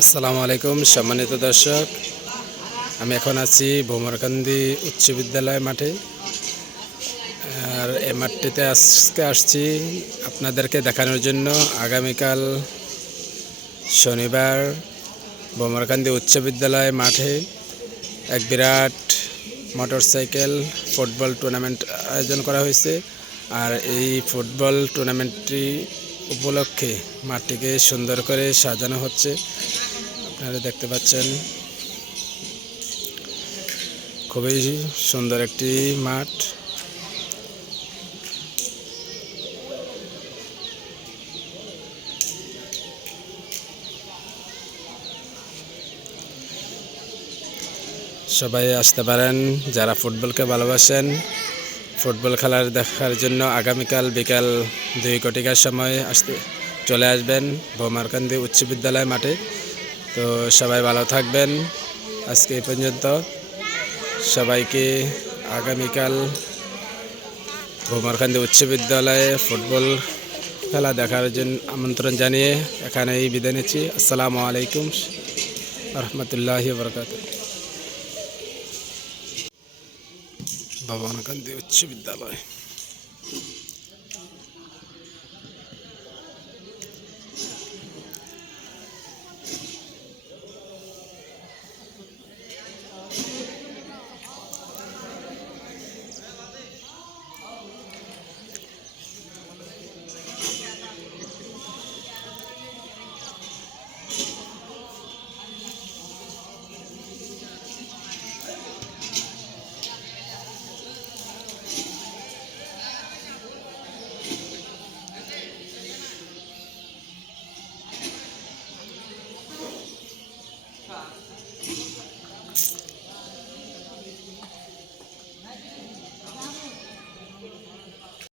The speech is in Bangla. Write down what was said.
আসসালামু আলাইকুম, সম্মানিত দর্শক। আমি এখন আছি ভোমরকান্দি উচ্চ বিদ্যালয় মাঠে। আর এই মাঠটিতে আজকে আসছি আপনাদেরকে দেখানোর জন্য। আগামীকাল শনিবার ভোমরকান্দি উচ্চ বিদ্যালয় মাঠে এক বিরাট মোটরসাইকেল ফুটবল টুর্নামেন্ট আয়োজন করা হয়েছে। আর এই ফুটবল টুর্নামেন্টটি উপলক্ষে মাঠটিকে সুন্দর করে সাজানো হচ্ছে। আপনারা দেখতে পাচ্ছেন। খুবই সুন্দর একটি মাঠ। সবাই আসতে পারেন, যারা ফুটবলকে ভালোবাসেন। ফুটবল খেলার দেখার জন্য আগামীকাল বিকাল দুই কোটিকার সময় আসতে চলে আসবেন। ভোমারকান্দি উচ্চ বিদ্যালয় মাঠে। তো সবাই ভালো থাকবেন। আজকে এই পর্যন্ত সবাইকে আগামীকাল ভোমারকান্দি উচ্চ বিদ্যালয়ে ফুটবল খেলা দেখার জন্য আমন্ত্রণ জানিয়ে এখানেই বিদায় নিচ্ছি। আসসালামু আলাইকুম রহমতুল্লাহি বরকাত ভবনকান্দি উচ্চ বিদ্যালয়। 좋아.